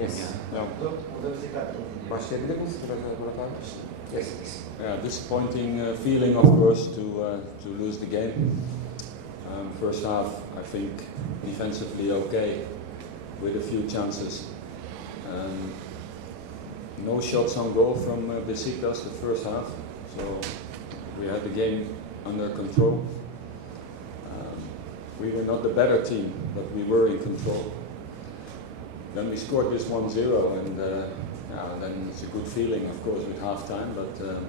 Yes. Yeah. No. Başlayabilir miyiz Murat abi? Yes. Yeah, disappointing uh, feeling, of course, to uh, to lose the game. Um, first half, I think defensively okay, with a few chances. Um, no shots on goal from uh, Besiktas the first half, so we had the game under control. Um, we were not the better team, but we were in control. Then we scored this 1-0, and uh, yeah, then it's a good feeling, of course, with half time. But um,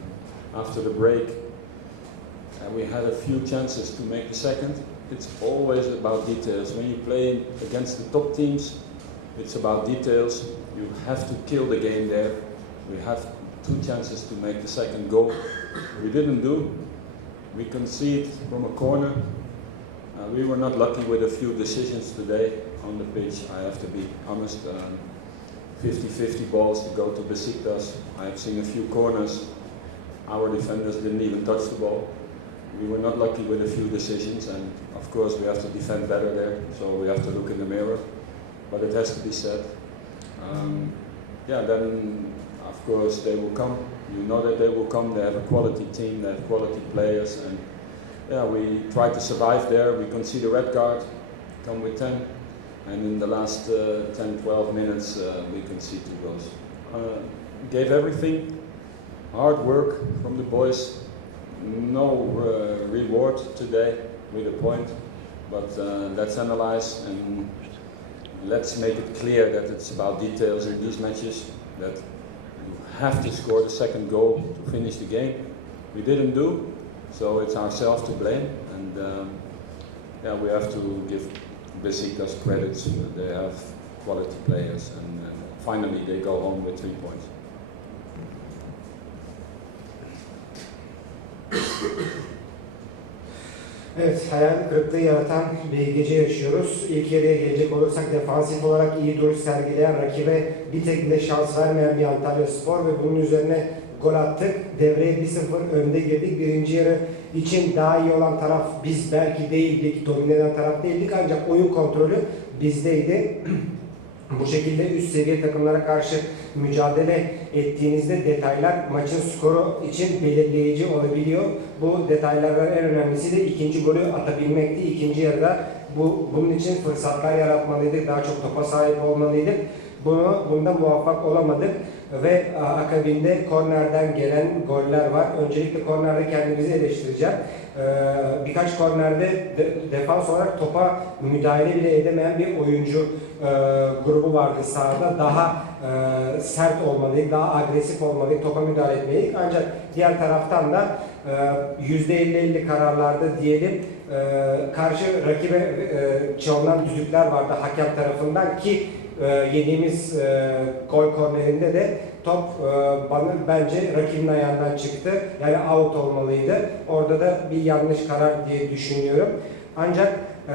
after the break, uh, we had a few chances to make the second. It's always about details. When you play against the top teams, it's about details. You have to kill the game there. We have two chances to make the second goal. We didn't do. We conceded from a corner. Uh, we were not lucky with a few decisions today on the pitch, I have to be honest. Um, 50-50 balls to go to Besiktas. I have seen a few corners. Our defenders didn't even touch the ball. We were not lucky with a few decisions, and of course we have to defend better there. So we have to look in the mirror. But it has to be said. Um, yeah, then of course they will come. You know that they will come. They have a quality team. They have quality players, and yeah, we try to survive there. We concede a red card, come with 10, and in the last uh, 10, 12 minutes uh, we concede two goals. Uh, gave everything, hard work from the boys. No uh, reward today with a point, but uh, let's analyze and let's make it clear that it's about details in these matches. That you have to score the second goal to finish the game. We didn't do, so it's ourselves to blame. And um, yeah, we have to give Besiktas credits. They have quality players, and, and finally they go home with three points. Evet, hayal kırıklığı yaratan bir gece yaşıyoruz. İlk yarıya gelecek olursak defansif olarak iyi duruş sergileyen rakibe bir tek bile şans vermeyen bir Antalya Spor ve bunun üzerine gol attık. Devreye 1-0 önde girdik. Birinci yarı için daha iyi olan taraf biz belki değildik, domine eden taraf değildik ancak oyun kontrolü bizdeydi. Bu şekilde üst seviye takımlara karşı mücadele ettiğinizde detaylar maçın skoru için belirleyici olabiliyor. Bu detaylardan en önemlisi de ikinci golü atabilmekti. İkinci yarıda bu bunun için fırsatlar yaratmalıydık. Daha çok topa sahip olmalıydık. Bunu bunda muvaffak olamadık ve akabinde kornerden gelen goller var. Öncelikle kornerde kendimizi eleştireceğim. Birkaç kornerde de- defans olarak topa müdahale bile edemeyen bir oyuncu grubu vardı sahada. Daha sert olmalıydık, daha agresif olmalıydık, topa müdahale etmeliydik. Ancak diğer taraftan da e, %50-50 kararlarda diyelim karşı rakibe çalınan düdükler vardı hakem tarafından ki e, yediğimiz e, gol kornerinde de top e, bana bence rakibin ayağından çıktı. Yani out olmalıydı. Orada da bir yanlış karar diye düşünüyorum. Ancak e,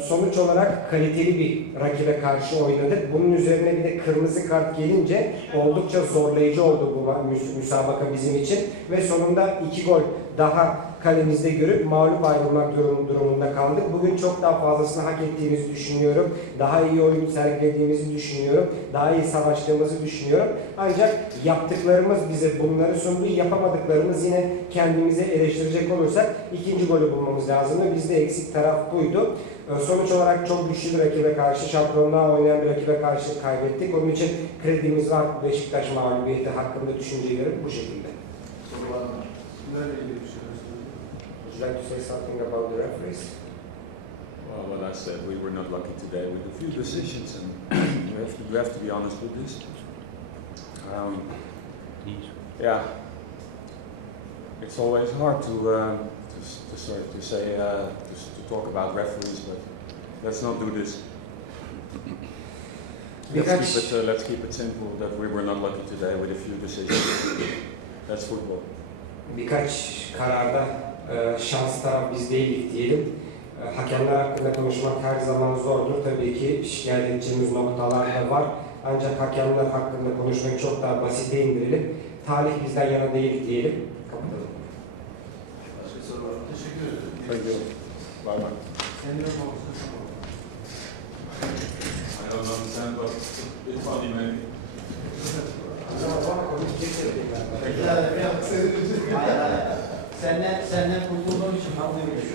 sonuç olarak kaliteli bir rakibe karşı oynadık. Bunun üzerine bir de kırmızı kart gelince oldukça zorlayıcı oldu bu müs- müsabaka bizim için ve sonunda iki gol daha kalemizde görüp mağlup ayrılmak durum, durumunda kaldık. Bugün çok daha fazlasını hak ettiğimizi düşünüyorum. Daha iyi oyun sergilediğimizi düşünüyorum. Daha iyi savaştığımızı düşünüyorum. Ancak yaptıklarımız bize bunları sundu. Yapamadıklarımız yine kendimize eleştirecek olursak ikinci golü bulmamız lazımdı. Bizde eksik taraf buydu. Ee, Sonuç olarak çok güçlü bir rakibe karşı, şampiyonluğa oynayan bir rakibe karşı kaybettik. Onun için kredimiz var Beşiktaş mağlubiyeti hakkında düşüncelerim bu şekilde. Nereye ilgili bir şey Would you like to say something about the referees? Well, what I said, we were not lucky today with a few decisions, and we have to, we have to be honest with this. Um, yeah, it's always hard to uh, to, to, sort to say uh, to, to talk about referees, but let's not do this. Let's keep it uh, let's keep it simple that we were not lucky today with a few decisions. That's football. Birkaç kararda e, şans taraf biz değildik diyelim. E, hakemler hakkında konuşmak her zaman zordur. Tabii ki şikayet edeceğimiz noktalar da var. Ancak hakemler hakkında konuşmayı çok daha basite indirelim. Talih bizden yana değil diyelim. Kapatalım. Başka soru var mı? Teşekkür ederim. Thank you. Bye bye. Senin de konuşun. I don't understand, but Senden, senden kurtulduğum için mutluyum.